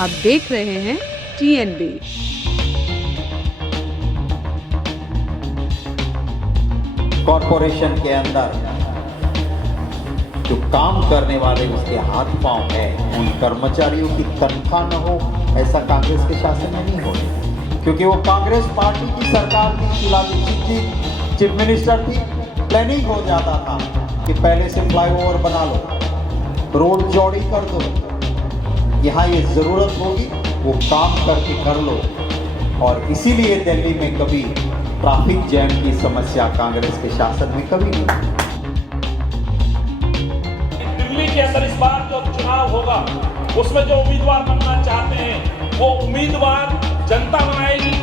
आप देख रहे हैं TNB। कॉरपोरेशन के अंदर जो काम करने वाले उसके हाथ पांव है, उन कर्मचारियों की तनख्वाह न हो, ऐसा कांग्रेस के शासन में नहीं हो, क्योंकि वो कांग्रेस पार्टी की सरकार थी। शीला दीक्षित जी चीफ मिनिस्टर थी। प्लानिंग हो जाता था कि पहले से फ्लाईओवर बना लो, रोड चौड़ी कर दो, यहाँ ये जरूरत होगी वो काम करके कर लो। और इसीलिए दिल्ली में कभी ट्रैफिक जैम की समस्या कांग्रेस के शासन में कभी नहीं। दिल्ली के अंदर इस बार जो चुनाव होगा उसमें जो उम्मीदवार बनना चाहते हैं वो उम्मीदवार जनता बनाएगी,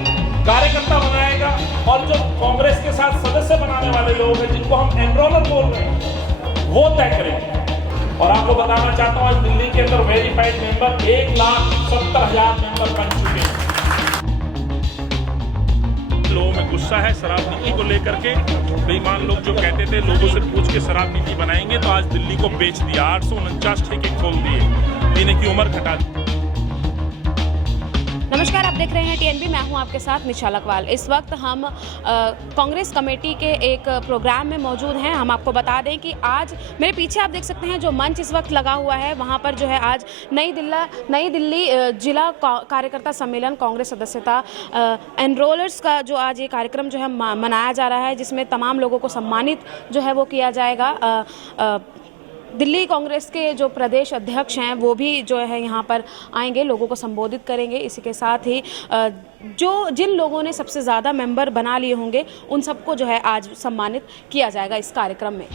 कार्यकर्ता बनाएगा, और जो कांग्रेस के साथ सदस्य बनाने वाले लोग हैं जिनको हम एनरोलर बोल रहे हैं वो तय करेंगे। और आपको बताना चाहता हूं आज दिल्ली के अंदर वेरीफाइड मेंबर 1,70,000 मेंबर बन चुके हैं। लोगों में गुस्सा है शराब नीति को लेकर के। बेईमान लोग जो कहते थे लोगों से पूछ के शराब नीति बनाएंगे, तो आज दिल्ली को बेच दिया, 849 ठेके खोल दिए, पीने की उम्र घटा दी। नमस्कार, आप देख रहे हैं TNB। मैं हूं आपके साथ निशा लकवाल। इस वक्त हम कांग्रेस कमेटी के एक प्रोग्राम में मौजूद हैं। हम आपको बता दें कि आज मेरे पीछे आप देख सकते हैं जो मंच इस वक्त लगा हुआ है, वहां पर जो है आज नई दिल्ली जिला कार्यकर्ता सम्मेलन कांग्रेस सदस्यता एनरोलर्स का जो आज ये कार्यक्रम जो है मनाया जा रहा है, जिसमें तमाम लोगों को सम्मानित जो है वो किया जाएगा। दिल्ली कांग्रेस के जो प्रदेश अध्यक्ष हैं वो भी जो है यहाँ पर आएंगे, लोगों को संबोधित करेंगे। इसी के साथ ही जिन लोगों ने सबसे ज़्यादा मेंबर बना लिए होंगे उन सबको जो है आज सम्मानित किया जाएगा इस कार्यक्रम में।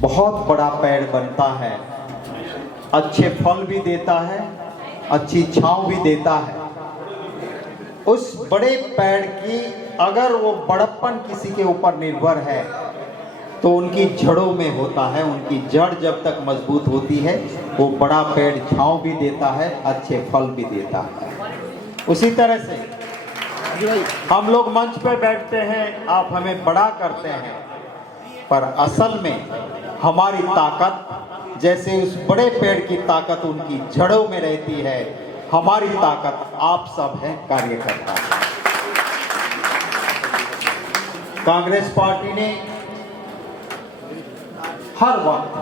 बहुत बड़ा पेड़ बनता है, अच्छे फल भी देता है, अच्छी छांव भी देता है। उस बड़े पेड़ की अगर वो बड़प्पन किसी के ऊपर निर्भर है तो उनकी जड़ों में होता है। उनकी जड़ जब तक मजबूत होती है वो बड़ा पेड़ छांव भी देता है, अच्छे फल भी देता है। उसी तरह से हम लोग मंच पर बैठते हैं, आप हमें बड़ा करते हैं, पर असल में हमारी ताकत जैसे उस बड़े पेड़ की ताकत उनकी जड़ों में रहती है, हमारी ताकत आप सब हैं कार्यकर्ता। कांग्रेस पार्टी ने हर वक्त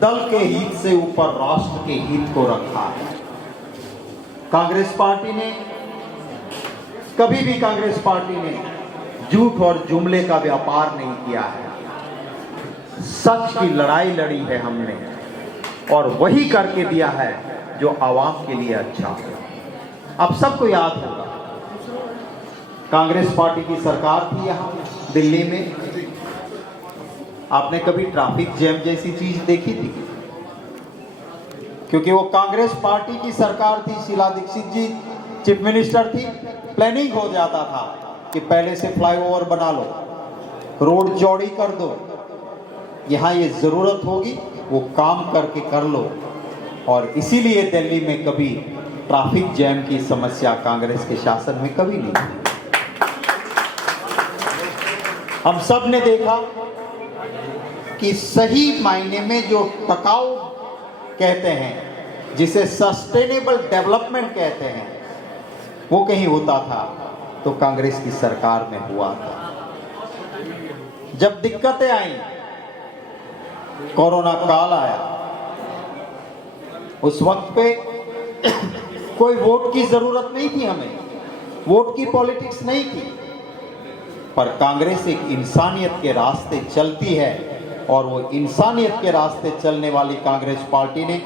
दल के हित से ऊपर राष्ट्र के हित को रखा है। कांग्रेस पार्टी ने झूठ और जुमले का व्यापार नहीं किया है। सच की लड़ाई लड़ी है हमने और वही करके दिया है जो आवाम के लिए अच्छा हो। अब सबको याद होगा कांग्रेस पार्टी की सरकार थी यहाँ दिल्ली में। आपने कभी ट्रैफिक जैम जैसी चीज देखी थी? क्योंकि वो कांग्रेस पार्टी की सरकार थी। शीला दीक्षित जी चीफ मिनिस्टर थी। प्लानिंग हो जाता था कि पहले से फ्लाईओवर बना लो, रोड चौड़ी कर दो, यहाँ ये जरूरत होगी वो काम करके कर लो। और इसीलिए दिल्ली में कभी ट्रैफिक जैम की समस्या कांग्रेस के शासन में कभी नहीं हुई। हम सब ने देखा कि सही मायने में जो टिकाऊ कहते हैं, जिसे सस्टेनेबल डेवलपमेंट कहते हैं, वो कहीं होता था तो कांग्रेस की सरकार में हुआ था। जब दिक्कतें आई, कोरोना काल आया, उस वक्त पे कोई वोट की जरूरत नहीं थी, हमें वोट की पॉलिटिक्स नहीं थी, पर कांग्रेस एक इंसानियत के रास्ते चलती है। और वो इंसानियत के रास्ते चलने वाली कांग्रेस पार्टी ने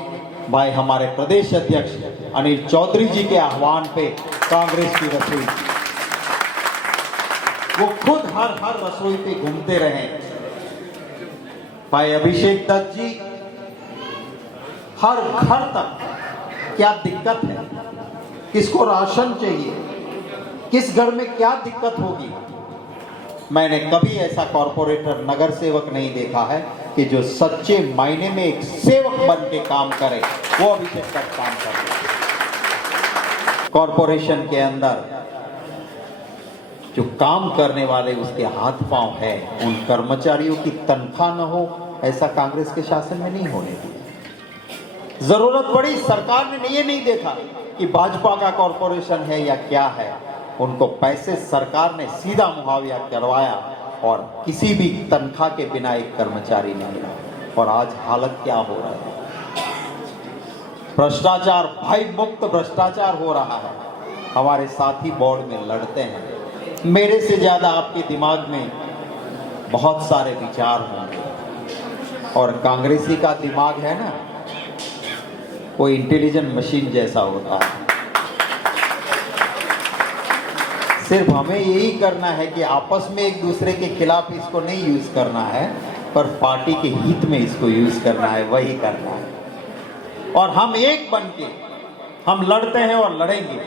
भाई हमारे प्रदेश अध्यक्ष अनिल चौधरी जी के आह्वान पे कांग्रेस की रसोई, वो खुद हर रसोई पे घूमते रहे। भाई अभिषेक दत्त जी हर घर तक क्या दिक्कत है, किसको राशन चाहिए, किस घर में क्या दिक्कत होगी, मैंने कभी ऐसा कॉरपोरेटर नगर सेवक नहीं देखा है कि जो सच्चे मायने में एक सेवक बन के काम करे, वो अभिषेक दत्त काम करे। कॉरपोरेशन के अंदर जो काम करने वाले उसके हाथ पांव है, उन कर्मचारियों की तनख्वाह न हो, ऐसा कांग्रेस के शासन में नहीं होने दिया। जरूरत पड़ी, सरकार ने ये नहीं देखा कि भाजपा का कॉरपोरेशन है या क्या है, उनको पैसे सरकार ने सीधा मुहैया करवाया और किसी भी तनख्वाह के बिना एक कर्मचारी नहीं रहा। और आज हालत क्या हो रहा है, भ्रष्टाचार, भय मुक्त भ्रष्टाचार हो रहा है। हमारे साथी बोर्ड में लड़ते हैं, मेरे से ज्यादा आपके दिमाग में बहुत सारे विचार होंगे, और कांग्रेसी का दिमाग है ना, वो इंटेलिजेंट मशीन जैसा होता है। सिर्फ हमें यही करना है कि आपस में एक दूसरे के खिलाफ इसको नहीं यूज करना है, पर पार्टी के हित में इसको यूज करना है, वही करना है। और हम एक बन के हम लड़ते हैं और लड़ेंगे।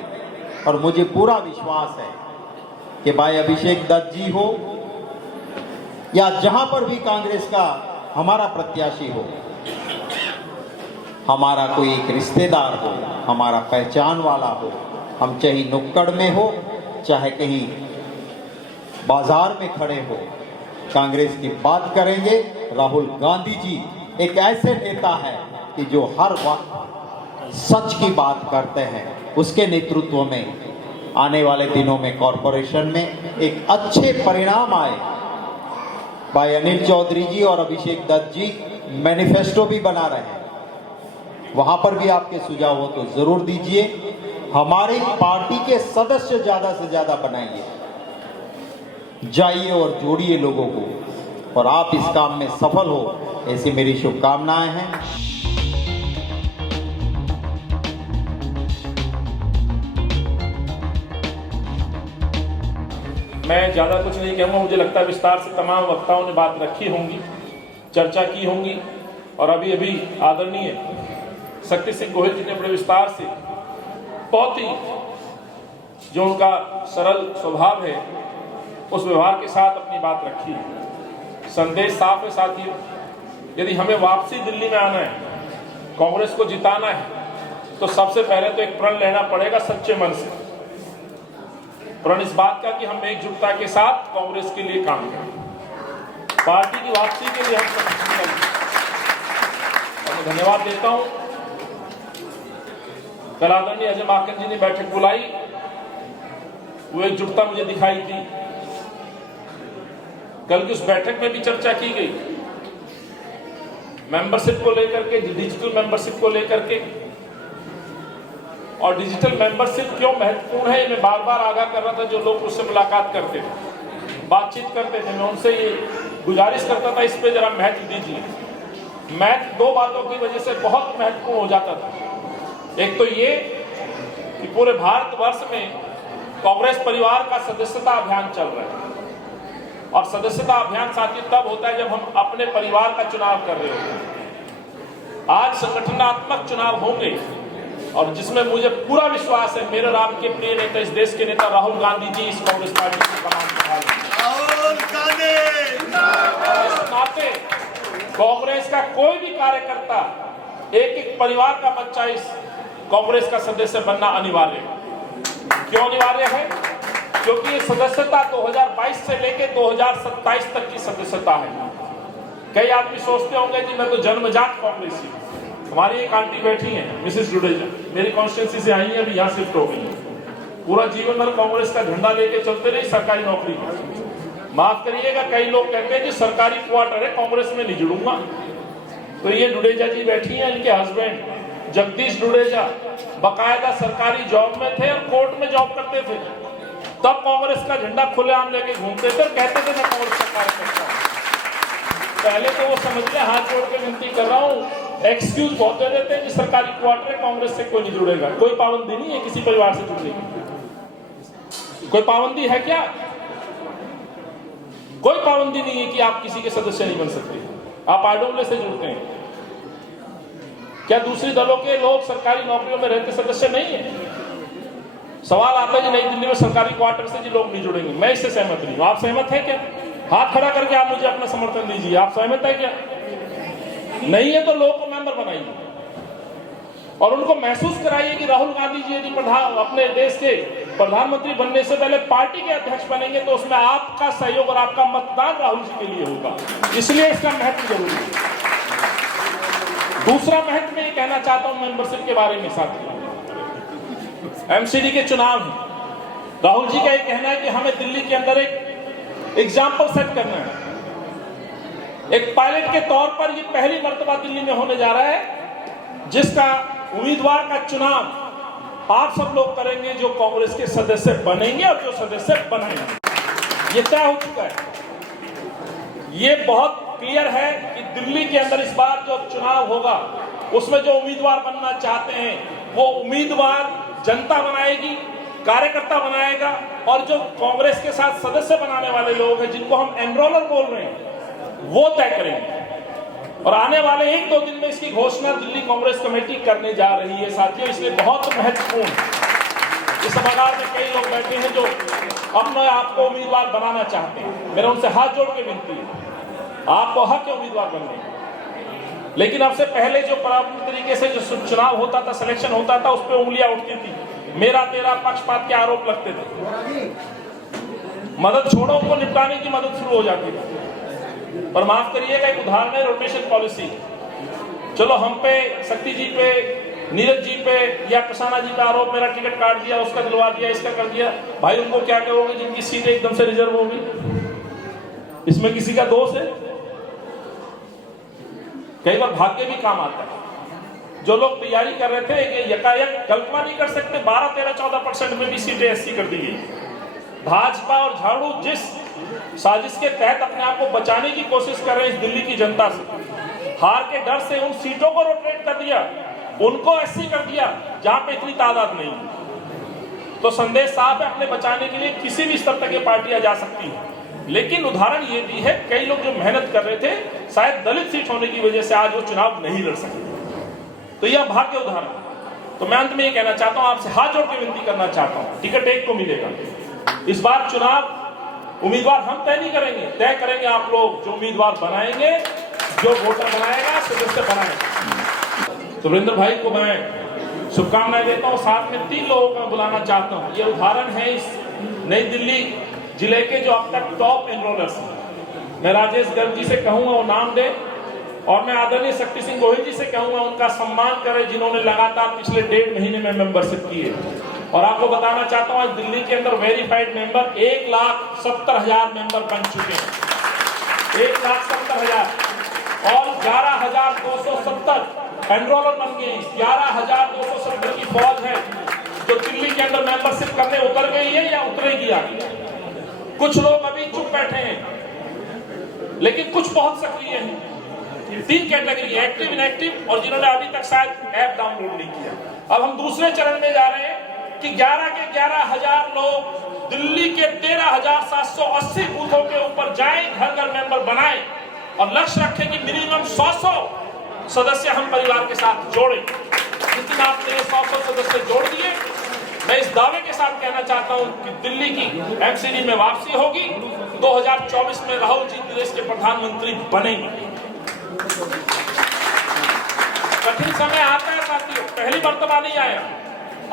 और मुझे पूरा विश्वास है कि भाई अभिषेक दत्त जी हो या जहां पर भी कांग्रेस का हमारा प्रत्याशी हो, हमारा कोई एक रिश्तेदार हो, हमारा पहचान वाला हो, हम चाहे नुक्कड़ में हो चाहे कहीं बाजार में खड़े हो, कांग्रेस की बात करेंगे। राहुल गांधी जी एक ऐसे नेता है कि जो हर वक्त सच की बात करते हैं। उसके नेतृत्व में आने वाले दिनों में कॉरपोरेशन में एक अच्छे परिणाम आए। भाई अनिल चौधरी जी और अभिषेक दत्त जी मैनिफेस्टो भी बना रहे हैं, वहां पर भी आपके सुझाव हो तो जरूर दीजिए। हमारी पार्टी के सदस्य ज्यादा से ज्यादा बनाइए, जाइए और जोड़िए लोगों को, और आप इस काम में सफल हो, ऐसी मेरी शुभकामनाएं हैं। मैं ज़्यादा कुछ नहीं कहूँगा, मुझे लगता है विस्तार से तमाम वक्ताओं ने बात रखी होंगी, चर्चा की होंगी, और अभी अभी आदरणीय शक्ति सिंह गोहिल जी ने बड़े विस्तार से, बहुत ही जो उनका सरल स्वभाव है उस व्यवहार के साथ अपनी बात रखी है। संदेश साफ है साथियों, यदि हमें वापसी दिल्ली में आना है, कांग्रेस को जिताना है, तो सबसे पहले तो एक प्रण लेना पड़ेगा सच्चे मन से। प्रण इस बात का कि हम एकजुटता के साथ कांग्रेस के लिए काम करें, पार्टी की वापसी के लिए हम सब करें। मैं धन्यवाद देता हूं। कल आदरणीय अजय माकन जी ने बैठक बुलाई, वो एकजुटता मुझे दिखाई थी। कल की उस बैठक में भी चर्चा की गई मेंबरशिप को लेकर के, डिजिटल मेंबरशिप को लेकर के। और डिजिटल मेंबरशिप क्यों महत्वपूर्ण है, मैं बार बार आगाह कर रहा था। जो लोग उससे मुलाकात करते थे, बातचीत करते थे, मैं उनसे ये गुजारिश करता था, इस पे जरा महत्व दीजिए। महत्व दो बातों की वजह से बहुत महत्वपूर्ण हो जाता था। एक तो ये कि पूरे भारतवर्ष में कांग्रेस परिवार का सदस्यता अभियान चल रहा है, और सदस्यता अभियान साथी तब होता है जब हम अपने परिवार का चुनाव कर रहे होते हैं। आज संगठनात्मक चुनाव होंगे, और जिसमें मुझे पूरा विश्वास है मेरे और आपके प्रिय नेता, इस देश के नेता राहुल गांधी जी इस कांग्रेस पार्टी की कमान संभालेंगे। इस नाते कांग्रेस का कोई भी कार्यकर्ता, एक एक परिवार का बच्चा इस कांग्रेस का सदस्य बनना अनिवार्य है। क्यों अनिवार्य है? क्योंकि ये सदस्यता 2022 से लेकर 2027 तक की सदस्यता है। कई आदमी सोचते होंगे कि मैं तो जन्मजात कांग्रेसी हूं। हमारी एक आंटी बैठी हैं, मिसेस जुडेजा, मेरी कॉन्स्टिट्यूंसी से आई है, अभी यहाँ शिफ्ट हो गई है। पूरा जीवन भर कांग्रेस का झंडा लेके चलते रही, सरकारी नौकरी में। माफ करिएगा, कई लोग कहते हैं कि सरकारी क्वार्टर है, कांग्रेस में नहीं जुड़ूंगा। तो ये जुडेजा जी बैठी हैं, इनके हस्बैंड जगदीश जुडेजा बाकायदा सरकारी जॉब में थे और कोर्ट में जॉब करते थे, तब कांग्रेस का झंडा खुलेआम लेके घूमते थे, कहते थे मैं कांग्रेस का कार्यकर्ता हूं। पहले तो वो समझ ले, हाथ जोड़ के विनती कर रहा हूं, एक्सक्यूज बहुत दे देते हैं कि सरकारी क्वार्टर है, कांग्रेस से कोई नहीं जुड़ेगा। कोई पाबंदी नहीं है किसी परिवार से जुड़ने की। कोई पाबंदी है क्या? कोई पाबंदी नहीं है कि आप किसी के सदस्य नहीं बन सकते। आप आडोले से जुड़ते हैं। क्या दूसरी दलों के लोग सरकारी नौकरियों में रहते सदस्य नहीं है? सवाल आता है जी नई दिल्ली में सरकारी क्वार्टर से जी लोग नहीं जुड़ेंगे। मैं इससे सहमत नहीं हूं। आप सहमत हैं क्या? हाथ खड़ा करके आप मुझे अपना समर्थन दीजिए। आप सहमत है क्या? नहीं है तो लोग को मेंबर बनाइए और उनको महसूस कराइए कि राहुल गांधी जी यदि प्रधान अपने देश के प्रधानमंत्री बनने से पहले पार्टी के अध्यक्ष बनेंगे तो उसमें आपका सहयोग और आपका मतदान राहुल जी के लिए होगा, इसलिए इसका महत्व जरूरी है। दूसरा महत्व मैं ये कहना चाहता हूं मेंबरशिप के बारे में साथियों, एमसीडी के चुनाव है, राहुल जी का ये कहना है कि हमें दिल्ली के अंदर एक एग्जाम्पल सेट करना है, एक पायलट के तौर पर ये पहली मर्तबा दिल्ली में होने जा रहा है जिसका उम्मीदवार का चुनाव आप सब लोग करेंगे जो कांग्रेस के सदस्य बनेंगे और जो सदस्य बनाएंगे। ये तय हो चुका है, ये बहुत क्लियर है कि दिल्ली के अंदर इस बार जो चुनाव होगा उसमें जो उम्मीदवार बनना चाहते हैं वो उम्मीदवार जनता बनाएगी, कार्यकर्ता बनाएगा, और जो कांग्रेस के साथ सदस्य बनाने वाले लोग हैं जिनको हम एनरोलर बोल रहे हैं वो तय करेंगे। और आने वाले 1-2 दिन में इसकी घोषणा दिल्ली कांग्रेस कमेटी करने जा रही है साथियों, इसलिए बहुत महत्वपूर्ण। इस सभागार में कई लोग बैठे हैं जो अपने आपको उम्मीदवार बनाना चाहते हैं, मेरा उनसे हाथ जोड़ के विनती है, आपको हक है उम्मीदवार बनने, लेकिन अब से पहले जो पारंपरिक तरीके से जो चुनाव होता था, सिलेक्शन होता था, उस पर उंगलियां उठती थी, मेरा तेरा पक्षपात के आरोप लगते थे, मदद छोड़ो उनको निपटाने की मदद शुरू हो जाती थी। पर माफ करिएगा, एक उदाहरण है रोटेशन पॉलिसी। चलो हम पे, शक्ति जी पे, नीरज जी पे या प्रसन्ना जी का आरोप, मेरा टिकट काट दिया, उसका दिलवा दिया, इसका कर दिया, भाई उनको क्या करोगे जिनकी सीटें एकदम से रिजर्व होगी? इसमें किसी का दोष है? कई बार भाग्य भी काम आता है। जो लोग तैयारी कर रहे थे कि यकायक कल्पना नहीं कर सकते 12-13-14% में भी सीटें एससी कर दी गई। भाजपा और झाड़ू जिस साजिश के तहत अपने आप को बचाने की कोशिश कर रहे हैं इस दिल्ली की जनता से, हार के डर से उन सीटों को रोटेट कर दिया, उनको एससी कर दिया जहां पे इतनी तादाद नहीं। तो संदेश साफ है, अपने बचाने के लिए किसी भी स्तर तक ये पार्टियां जा सकती हैं। लेकिन उदाहरण ये भी है, कई लोग जो मेहनत कर रहे थे, शायद दलित सीट होने की वजह से आज वो चुनाव नहीं लड़ सके, तो यह भाग्य उदाहरण। तो मैं अंत में ये कहना चाहता हूं, आपसे हाथ जोड़ के विनती करना चाहता हूं, टिकट एक को मिलेगा। इस बार चुनाव उम्मीदवार हम तय नहीं करेंगे, तय करेंगे आप लोग, जो उम्मीदवार बनाएंगे, जो वोटर बनाएगा, सदस्य बनाएगा। सुरेंद्र भाई को मैं शुभकामनाएं देता हूं, साथ में 3 लोगों को बुलाना चाहता हूं। ये उदाहरण है इस नई दिल्ली जिले के जो अब तक टॉप एनरोलर्स हैं। मैं राजेश गर्ग जी से कहूंगा वो नाम दे, और मैं आदरणीय शक्ति सिंह गोहिल जी से कहूंगा उनका सम्मान करें जिन्होंने लगातार पिछले 1.5 महीने में मेंबरशिप की है। और आपको बताना चाहता हूं आज दिल्ली के अंदर वेरीफाइड मेंबर 1,70,000 मेंबर बन चुके हैं, 1,70,000, और 11,270 एनरोलर बन गए। 11,270 की फौज है जो दिल्ली के अंदर मेंबरशिप करने उतर गई है या उतरेगी आगे। कुछ लोग अभी चुप बैठे हैं, लेकिन कुछ बहुत सक्रिय हैं। 3 कैटेगरी, एक्टिव, इनएक्टिव और जिन्होंने अभी तक शायद ऐप डाउनलोड नहीं किया। अब हम दूसरे चरण में जा रहे हैं कि 11 के 11,000 लोग दिल्ली के 13,780 बूथों के ऊपर जाएं, घर घर मेंबर बनाएं, और लक्ष्य रखें कि मिनिमम 100 सदस्य हम परिवार के साथ जोड़ें। जिस दिन आपने ये 100 सदस्य जोड़ दिए, मैं इस दावे के साथ कहना चाहता हूं कि दिल्ली की एमसीडी में वापसी होगी। 2024 में राहुल जी देश के प्रधानमंत्री बनेंगे। कठिन समय आता है साथियों, पहली मर्तबा नहीं आया।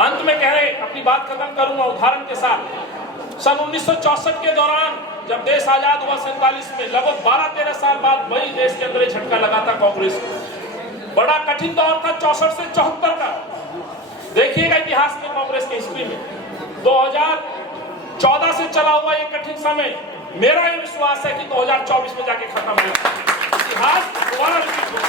अंत में कह रहे, अपनी बात खत्म करूंगा उदाहरण के साथ। सन 1964 के दौरान जब देश आजाद हुआ 47 में, लगभग 12-13 साल बाद वही देश के अंदर झटका लगा था कांग्रेस को। बड़ा कठिन दौर था 64 से 74 का। देखिएगा इतिहास में, कांग्रेस की हिस्ट्री में 2014 से चला हुआ ये कठिन समय, मेरा ये विश्वास है कि 2024 में जाके खत्म होगा। इतिहास दोबारा रिपीट होगा।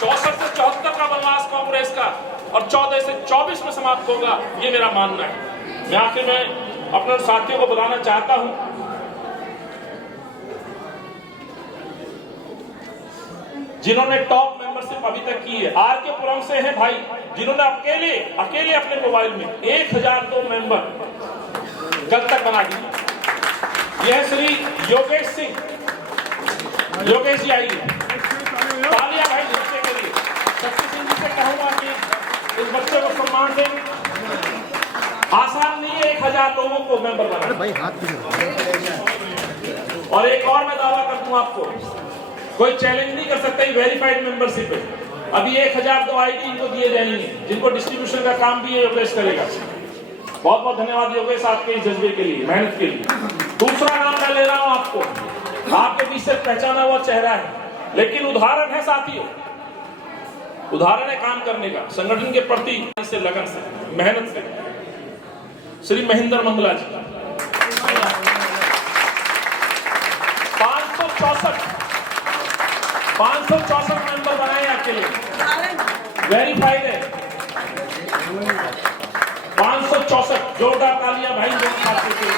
64 से 74 का वनवास कांग्रेस का और 14 से 24 में समाप्त होगा, ये मेरा मानना है। मैं आखिर में अपने साथियों को बुलाना चाहता हूं, जिन्होंने टॉप मेंबरशिप अभी तक की है। आर के पुरम से हैं भाई, जिन्होंने अकेले अपने मोबाइल में 1002 मेंबर कल तक बना दिए। यह श्री योगेश सिंह, योगेश जी आइए, तालियां भाई जिसके के लिए। शक्ति सिंह जी से कहूंगा कि इस बच्चे को सम्मान दें। आसान नहीं है 1000 लोगों को मेंबर बनाना भाई, हाथ। और एक और मैं दावा कर दूं आपको, कोई चैलेंज नहीं कर सकता, वेरीफाइड मेंबरशिप है। अभी 1002 आईडी इनको दिए जाएंगे, जिनको डिस्ट्रीब्यूशन का काम भी योगेश करेगा। बहुत बहुत धन्यवाद योगेश आपके इस जज्बे के लिए, मेहनत के लिए। दूसरा नाम मैं ले रहा हूं आपको, आपके बीच से पहचाना हुआ चेहरा है, लेकिन उदाहरण है साथियों, उदाहरण है काम करने का, संगठन के प्रति से लगन से, मेहनत से। श्री महेंद्र मंगला जी 564 मेंबर बनाए अकेले, वेरीफाइड है 564, जोरदार तालियां भाई लोग खाते थे।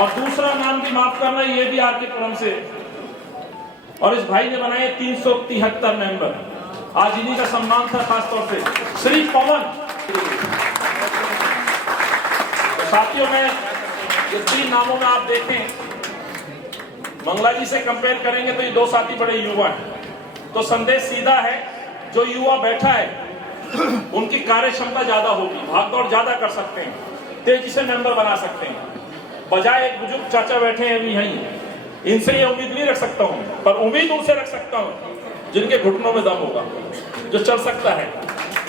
और दूसरा नाम भी माफ करना, ये भी आरके पुरम से, और इस भाई ने बनाए 373 मेंबर। आज इन्हीं का सम्मान था खासतौर से, श्री पवन। तो साथियों में ये 3 नामों में आप देखें, मंगला जी से कंपेयर करेंगे तो ये 2 साथी बड़े युवा हैं। तो संदेश सीधा है, जो युवा बैठा है उनकी कार्य क्षमता ज्यादा होगी, भागदौड़ ज्यादा कर सकते हैं, तेजी से मेंबर बना सकते हैं, बजाय एक बुजुर्ग चाचा बैठे हैं अभी यहीं, इनसे ये उम्मीद नहीं रख सकता हूं, पर उम्मीद उनसे रख सकता हूं जिनके घुटनों में दम होगा, जो चल सकता है।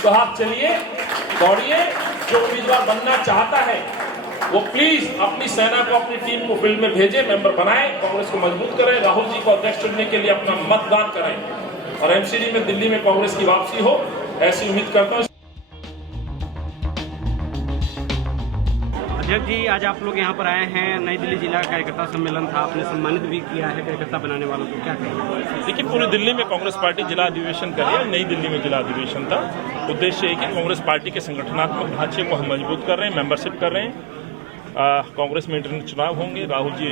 तो आप चलिए, दौड़िए, जो उम्मीदवार बनना चाहता है वो प्लीज अपनी सेना को, अपनी टीम को फील्ड में भेजे, मेंबर बनाए, कांग्रेस को मजबूत करें, राहुल जी को अध्यक्ष चुनने के लिए अपना मतदान करें, और एमसीडी में दिल्ली में कांग्रेस की वापसी हो, ऐसी उम्मीद करता हूं। अध्यक्ष जी, आज आप लोग यहाँ पर आए हैं, नई दिल्ली जिला कार्यकर्ता सम्मेलन था, आपने सम्मानित भी किया है कार्यकर्ता बनाने वालों को, क्या कहेंगे? देखिए, पूरी दिल्ली में कांग्रेस पार्टी जिला अधिवेशन कर रही है, नई दिल्ली में जिला अधिवेशन था। उद्देश्य है कि कांग्रेस पार्टी के संगठनात्मक ढांचे को हम मजबूत कर रहे हैं, मेंबरशिप कर रहे हैं। कांग्रेस में इंटरनल चुनाव होंगे, राहुल जी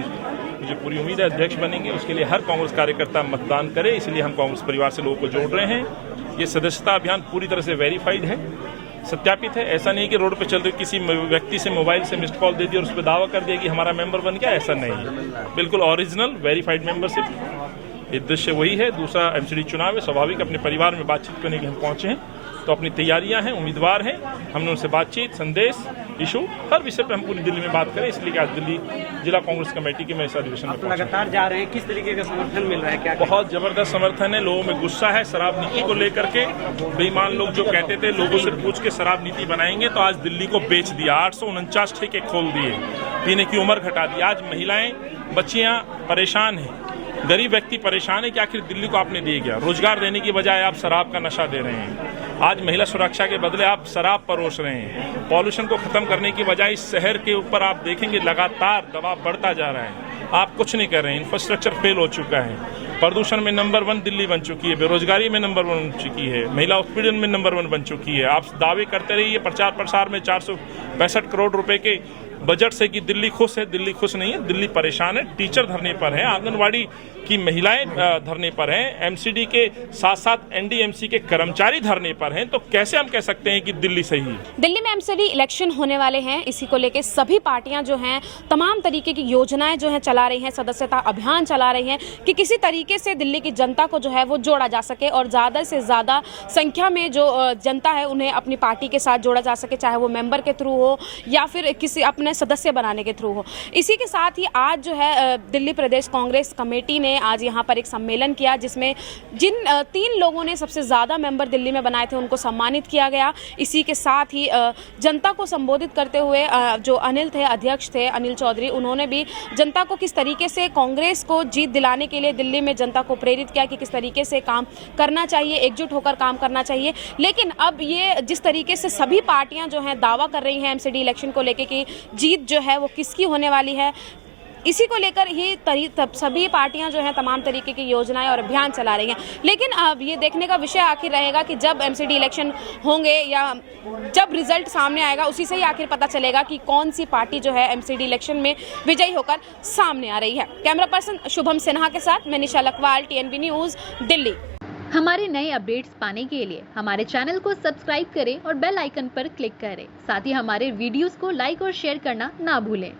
मुझे पूरी उम्मीद है अध्यक्ष बनेंगे, उसके लिए हर कांग्रेस कार्यकर्ता मतदान करे, इसलिए हम कांग्रेस परिवार से लोगों को जोड़ रहे हैं। ये सदस्यता अभियान पूरी तरह से वेरीफाइड है, सत्यापित है। ऐसा नहीं कि रोड पे चलते किसी व्यक्ति से मोबाइल से मिस्ड कॉल दे दिया और उस पर दावा कर दिया कि हमारा मेंबर बन गया, ऐसा नहीं है। बिल्कुल ओरिजिनल वेरीफाइड मेंबरशिप, उद्देश्य वही है। दूसरा एमसीडी चुनाव है, स्वाभाविक अपने परिवार में बातचीत करने के लिए हम पहुंचे हैं, तो अपनी तैयारियां हैं, उम्मीदवार हैं, हमने उनसे बातचीत, संदेश, इशू, हर विषय पर हम पूरी दिल्ली में बात करें, इसलिए आज दिल्ली जिला कांग्रेस कमेटी के मैं इस अधिवेशन में लगातार जा रहे हैं, किस तरीके का समर्थन मिल रहा है? क्या बहुत जबरदस्त समर्थन है, लोगों में गुस्सा है शराब नीति को लेकर के। बेईमान लोग जो कहते थे लोगों से पूछ के शराब नीति बनाएंगे, तो आज दिल्ली को बेच दिया, 849 ठेके खोल दिए, पीने की उम्र घटा दी। आज महिलाएं, बच्चियां परेशान हैं, गरीब व्यक्ति परेशान है कि आखिर दिल्ली को आपने दिए गया। रोजगार देने की बजाय आप शराब का नशा दे रहे हैं, आज महिला सुरक्षा के बदले आप शराब परोस रहे हैं, पॉल्यूशन को खत्म करने की बजाय इस शहर के ऊपर आप देखेंगे लगातार दबाव बढ़ता जा रहा है, आप कुछ नहीं कर रहे हैं, इंफ्रास्ट्रक्चर फेल हो चुका है, प्रदूषण में नंबर 1 दिल्ली बन चुकी है, बेरोजगारी में नंबर 1 बन चुकी है, महिला उत्पीड़न में नंबर 1 बन चुकी है। आप दावे करते रहिए प्रचार प्रसार में 465 करोड़ रुपए के बजट से कि दिल्ली खुश है, दिल्ली खुश नहीं है, दिल्ली परेशान है। टीचर धरने पर है, आंगनवाड़ी की महिलाएं धरने पर हैं, एमसीडी के साथ साथ एनडीएमसी के कर्मचारी धरने पर हैं, तो कैसे हम कह सकते हैं कि दिल्ली सही है? दिल्ली में एमसीडी इलेक्शन होने वाले हैं, इसी को लेकर सभी पार्टियां जो हैं तमाम तरीके की योजनाएं जो हैं चला रही हैं, सदस्यता अभियान चला रही हैं कि किसी तरीके से दिल्ली की जनता को जो है वो जोड़ा जा सके और ज़्यादा से ज़्यादा संख्या में जो जनता है उन्हें अपनी पार्टी के साथ जोड़ा जा सके, चाहे वो मेंबर के थ्रू हो या फिर किसी अपने सदस्य बनाने के थ्रू हो। इसी के साथ ही आज जो है दिल्ली प्रदेश कांग्रेस कमेटी ने आज यहाँ पर एक सम्मेलन किया, जिसमें जिन 3 लोगों ने सबसे ज़्यादा मेंबर दिल्ली में बनाए थे उनको सम्मानित किया गया। इसी के साथ ही जनता को संबोधित करते हुए जो अनिल थे, अध्यक्ष थे अनिल चौधरी, उन्होंने भी जनता को किस तरीके से कांग्रेस को जीत दिलाने के लिए दिल्ली में जनता को प्रेरित किया कि किस तरीके से काम करना चाहिए, एकजुट होकर काम करना चाहिए। लेकिन अब ये जिस तरीके से सभी पार्टियां जो हैं दावा कर रही हैं एमसीडी इलेक्शन को लेकर कि जीत जो है वो किसकी होने वाली है, इसी को लेकर ही सभी पार्टियां जो हैं तमाम तरीके की योजनाएं और अभियान चला रही हैं। लेकिन अब ये देखने का विषय आखिर रहेगा कि जब एमसीडी इलेक्शन होंगे या जब रिजल्ट सामने आएगा उसी से ही आखिर पता चलेगा कि कौन सी पार्टी जो है एमसीडी इलेक्शन में विजयी होकर सामने आ रही है। कैमरा पर्सन शुभम सिन्हा के साथ मैं निशा लखवाल, TNB न्यूज़, दिल्ली। हमारे नए अपडेट्स पाने के लिए हमारे चैनल को सब्सक्राइब करें और बेल आइकन पर क्लिक करें। साथ ही हमारे वीडियोस को लाइक और शेयर करना ना भूलें।